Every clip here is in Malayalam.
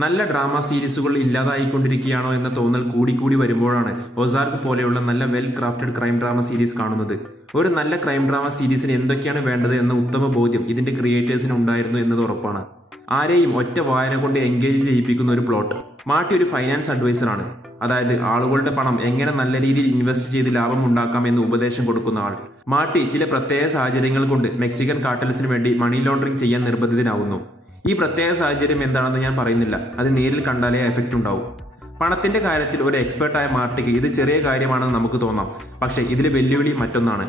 നല്ല ഡ്രാമ സീരീസുകൾ ഇല്ലാതായിക്കൊണ്ടിരിക്കുകയാണോ എന്ന തോന്നൽ കൂടിക്കൂടി വരുമ്പോഴാണ് ഒസാർക്ക് പോലെയുള്ള നല്ല well crafted crime drama series കാണുന്നത്. ഒരു നല്ല ക്രൈം ഡ്രാമ സീരീസിന് എന്തൊക്കെയാണ് വേണ്ടത് എന്ന ഉത്തമ ബോധ്യം ഇതിന്റെ ക്രിയേറ്റേഴ്സിന് ഉണ്ടായിരുന്നു എന്നത് ഉറപ്പാണ്. ആരെയും ഒറ്റ വായന കൊണ്ട് എൻഗേജ് ചെയ്യിപ്പിക്കുന്ന ഒരു പ്ലോട്ട്. മാർട്ടി ഒരു ഫൈനാൻസ് അഡ്വൈസറാണ്. അതായത് ആളുകളുടെ പണം എങ്ങനെ നല്ല രീതിയിൽ ഇൻവെസ്റ്റ് ചെയ്ത് ലാഭം ഉണ്ടാക്കാം എന്ന് ഉപദേശം കൊടുക്കുന്ന ആൾ. മാർട്ടി ചില പ്രത്യേക സാഹചര്യങ്ങൾ കൊണ്ട് മെക്സിക്കൻ കാർട്ടൽസിന് വേണ്ടി മണി ലോണ്ടറിംഗ് ചെയ്യാൻ നിർബന്ധിതനാവുന്നു. ഈ പ്രത്യേക സാഹചര്യം എന്താണെന്ന് ഞാൻ പറയുന്നില്ല, അത് നേരിൽ കണ്ടാലേ എഫക്റ്റ് ഉണ്ടാവും. പണത്തിന്റെ കാര്യത്തിൽ ഒരു എക്സ്പേർട്ടായ മാർട്ടിക്ക് ഇത് ചെറിയ കാര്യമാണെന്ന് നമുക്ക് തോന്നാം, പക്ഷേ ഇതിൽ വെല്ലുവിളി മറ്റൊന്നാണ്.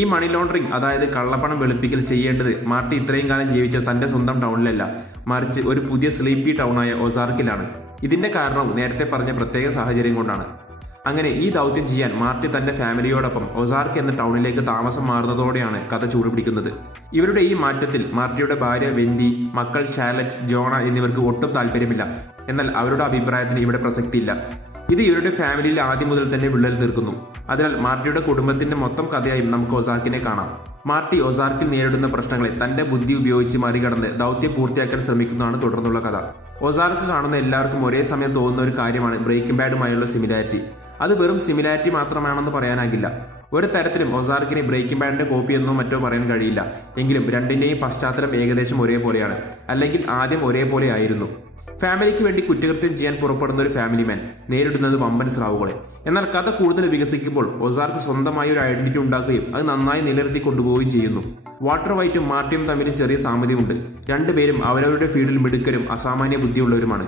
ഈ മണി ലോണ്ടറിംഗ്, അതായത് കള്ളപ്പണം വെളുപ്പിക്കൽ ചെയ്യേണ്ടത് മാർട്ടി ഇത്രയും കാലം ജീവിച്ച തന്റെ സ്വന്തം ടൗണിലല്ല, മറിച്ച് ഒരു പുതിയ സ്ലീപ്പി ടൗണായ ഒസാർക്കിലാണ്. ഇതിന്റെ കാരണം നേരത്തെ പറഞ്ഞ പ്രത്യേക സാഹചര്യം കൊണ്ടാണ്. അങ്ങനെ ഈ ദൗത്യം ചെയ്യാൻ മാർട്ടി തന്റെ ഫാമിലിയോടൊപ്പം ഒസാർക്ക് എന്ന ടൗണിലേക്ക് താമസം മാറുന്നതോടെയാണ് കഥ ചൂടുപിടിക്കുന്നത്. ഇവരുടെ ഈ മാറ്റത്തിൽ മാർട്ടിയുടെ ഭാര്യ വെൻഡി, മക്കൾ ഷാർലറ്റ്, ജോണ എന്നിവർക്ക് ഒട്ടും താല്പര്യമില്ല. എന്നാൽ അവരുടെ അഭിപ്രായത്തിന് ഇവിടെ പ്രസക്തിയില്ല. ഇത് ഇവരുടെ ഫാമിലിയിൽ ആദ്യം മുതൽ തന്നെ വിള്ളൽ തീർക്കുന്നു. അതിനാൽ മാർട്ടിയുടെ കുടുംബത്തിന്റെ മൊത്തം കഥയായും നമുക്ക് ഒസാർക്കിനെ കാണാം. മാർട്ടി ഒസാർക്കിൽ നേരിടുന്ന പ്രശ്നങ്ങളെ തന്റെ ബുദ്ധി ഉപയോഗിച്ച് മറികടന്ന് ദൗത്യം പൂർത്തിയാക്കാൻ ശ്രമിക്കുന്നതാണ് തുടർന്നുള്ള കഥ. ഒസാർക്ക് കാണുന്ന എല്ലാവർക്കും ഒരേ സമയം തോന്നുന്ന ഒരു കാര്യമാണ് ബ്രേക്കിംഗ് ബാഡുമായുള്ള സിമിലാരിറ്റി. അത് വെറും സിമിലാരിറ്റി മാത്രമാണെന്ന് പറയാനാകില്ല. ഒരു തരത്തിലും ഒസാർക്കിനെ ബ്രേക്കിംഗ് ബാഡിന്റെ കോപ്പി എന്നോ മറ്റോ പറയാൻ കഴിയില്ല. എങ്കിലും രണ്ടിന്റെയും പശ്ചാത്തലം ഏകദേശം ഒരേപോലെയാണ്, അല്ലെങ്കിൽ ആദ്യം ഒരേപോലെ ആയിരുന്നു. ഫാമിലിക്ക് വേണ്ടി കുറ്റകൃത്യം ചെയ്യാൻ പുറപ്പെടുന്ന ഒരു ഫാമിലി മാൻ നേരിടുന്നത് വമ്പൻ സ്രാവുകളെ. എന്നാൽ കഥ കൂടുതൽ വികസിക്കുമ്പോൾ ഒസാർക്ക് സ്വന്തമായി ഒരു ഐഡന്റിറ്റി ഉണ്ടാക്കുകയും അത് നന്നായി നിലനിർത്തി കൊണ്ടുപോവുകയും ചെയ്യുന്നു. വാൾട്ടർ വൈറ്റും മാർട്ടിയും തമ്മിലും ചെറിയ സാമ്യതയുണ്ട്. രണ്ടുപേരും അവരവരുടെ ഫീൽഡിൽ മിടുക്കരും അസാമാന്യ ബുദ്ധിയുള്ളവരുമാണ്.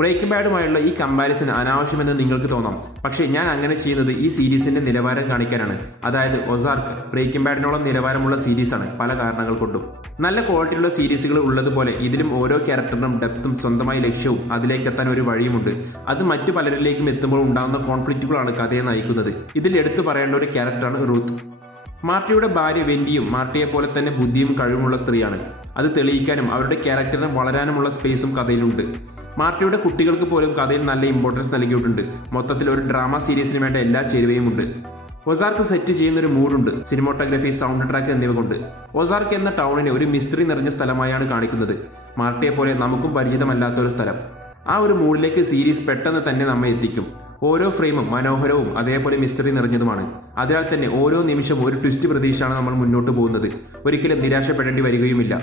ബ്രേക്കിംഗ് ബാഡുമായുള്ള ഈ കമ്പാരിസൺ അനാവശ്യമെന്ന് നിങ്ങൾക്ക് തോന്നാം, പക്ഷേ ഞാൻ അങ്ങനെ ചെയ്യുന്നത് ഈ സീരീസിന്റെ നിലവാരം കാണിക്കാനാണ്. അതായത് ഒസാർക്ക് ബ്രേക്കിംഗ് ബാഡിനോളം നിലവാരമുള്ള സീരീസാണ്, പല കാരണങ്ങൾ കൊണ്ടും. നല്ല ക്വാളിറ്റിയുള്ള സീരീസുകൾ ഉള്ളതുപോലെ ഇതിലും ഓരോ ക്യാരക്ടറിനും ഡെപ്തും സ്വന്തമായ ലക്ഷ്യവും അതിലേക്കെത്താൻ ഒരു വഴിയുമുണ്ട്. അത് മറ്റു പലരിലേക്കും എത്തുമ്പോൾ ഉണ്ടാകുന്ന കോൺഫ്ലിക്റ്റുകളാണ് കഥയെ നയിക്കുന്നത്. ഇതിൽ എടുത്തു പറയേണ്ട ഒരു ക്യാരക്ടറാണ് റൂത്ത്. മാർട്ടിയുടെ ഭാര്യ വെൻഡിയും മാർട്ടിയെ പോലെ തന്നെ ബുദ്ധിയും കഴിവുമുള്ള സ്ത്രീയാണ്. അത് തെളിയിക്കാനും അവരുടെ ക്യാരക്ടറിന് വളരാനുമുള്ള സ്പേസും കഥയിലുണ്ട്. മാർട്ടിയുടെ കുട്ടികൾക്ക് പോലും കഥയിൽ നല്ല ഇമ്പോർട്ടൻസ് നൽകിയിട്ടുണ്ട്. മൊത്തത്തിൽ ഒരു ഡ്രാമ സീരീസിന് വേണ്ട എല്ലാ ചേരുവയുമുണ്ട്. ഒസാർക്ക് സെറ്റ് ചെയ്യുന്ന ഒരു മൂഡുണ്ട്, സിനിമോട്ടോഗ്രഫി, സൗണ്ട് ട്രാക്ക് എന്നിവ കൊണ്ട്. ഒസാർക്ക് എന്ന ടൗണിനെ ഒരു മിസ്റ്ററി നിറഞ്ഞ സ്ഥലമായാണ് കാണിക്കുന്നത്. മാർട്ടിയെ പോലെ നമുക്കും പരിചിതമല്ലാത്ത ഒരു സ്ഥലം. ആ ഒരു മൂഡിലേക്ക് സീരീസ് പെട്ടെന്ന് തന്നെ നമ്മെ എത്തിക്കും. ഓരോ ഫ്രെയിമും മനോഹരവും അതേപോലെ മിസ്റ്ററി നിറഞ്ഞതുമാണ്. അതിനാൽ തന്നെ ഓരോ നിമിഷവും ഒരു ട്വിസ്റ്റ് പ്രതീക്ഷയാണ് നമ്മൾ മുന്നോട്ട് പോകുന്നത്. ഒരിക്കലും നിരാശപ്പെടേണ്ടി വരികയുമില്ല.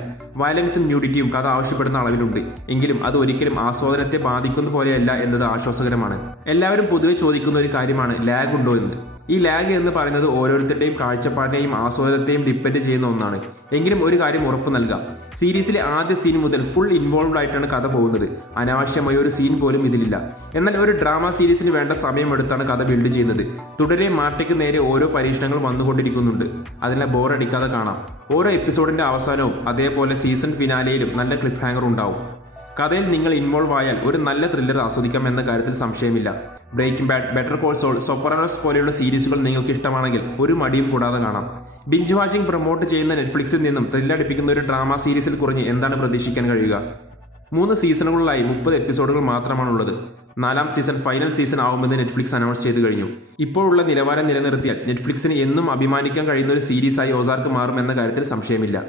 വയലൻസും ന്യൂഡിറ്റിയും കഥ ആവശ്യപ്പെടുന്ന അളവിലുണ്ട്, എങ്കിലും അത് ഒരിക്കലും ആസ്വാദനത്തെ ബാധിക്കുന്ന പോലെയല്ല എന്നത് ആശ്വാസകരമാണ്. എല്ലാവരും പൊതുവെ ചോദിക്കുന്ന ഒരു കാര്യമാണ് ലാഗ് ഉണ്ടോ എന്ന്. ഈ ലാഗ് എന്ന് പറയുന്നത് ഓരോരുത്തരുടെയും കാഴ്ചപ്പാടിനെയും ആസ്വാദനത്തെയും ഡിപ്പെൻഡ് ചെയ്യുന്ന ഒന്നാണ്. എങ്കിലും ഒരു കാര്യം ഉറപ്പ് നൽകാം, സീരീസിലെ ആദ്യ സീൻ മുതൽ ഫുൾ ഇൻവോൾവ്ഡ് ആയിട്ടാണ് കഥ പോകുന്നത്. അനാവശ്യമായ ഒരു സീൻ പോലും ഇതിലില്ല. എന്നാൽ ഒരു ഡ്രാമ സീരീസിന് വേണ്ട സമയമെടുത്താണ് കഥ ബിൽഡ് ചെയ്യുന്നത്. തുടരെ മാർട്ടിക്ക് നേരെ ഓരോ പരീക്ഷണങ്ങൾ വന്നുകൊണ്ടിരിക്കുന്നുണ്ട്. അതിനെ ബോറടിക്കാതെ കാണാം. ഓരോ എപ്പിസോഡിന്റെ അവസാനവും അതേപോലെ സീസൺ ഫിനാലെയിലും നല്ല ക്ലിപ്പ് ഹാങ്ങർ ഉണ്ടാവും. കഥയിൽ നിങ്ങൾ ഇൻവോൾവ് ആയാൽ ഒരു നല്ല ത്രില്ലർ ആസ്വദിക്കാം എന്ന കാര്യത്തിൽ സംശയമില്ല. Breaking Bad, Better Call Saul, Sopranos പോലെയുള്ള സീരീസുകൾ നിങ്ങൾക്ക് ഇഷ്ടമാണെങ്കിൽ ഒരു മടിയും കൂടാതെ കാണാം. ബിഞ്ച് വാച്ചിങ് പ്രൊമോട്ട് ചെയ്യുന്ന നെറ്റ്ഫ്ലിക്സിൽ നിന്നും ത്രില്ലടിപ്പിക്കുന്ന ഒരു ഡ്രാമ സീരീസിൽ കുറഞ്ഞ് എന്താണ് പ്രതീക്ഷിക്കാൻ കഴിയുക? 3 സീസണുകളിലായി 30 എപ്പിസോഡുകൾ മാത്രമാണുള്ളത്. 4ാം സീസൺ ഫൈനൽ സീസൺ ആവുമെന്ന് നെറ്റ്ഫ്ലിക്സ് അനൗൺസ് ചെയ്തു കഴിഞ്ഞു. ഇപ്പോഴുള്ള നിലവാരം നിലനിർത്തിയാൽ നെറ്റ്ഫ്ലിക്സിന് എന്നും അഭിമാനിക്കാൻ കഴിയുന്ന ഒരു സീരീസായി ഒസാർക്ക് മാറുമെന്ന കാര്യത്തിൽ സംശയമില്ല.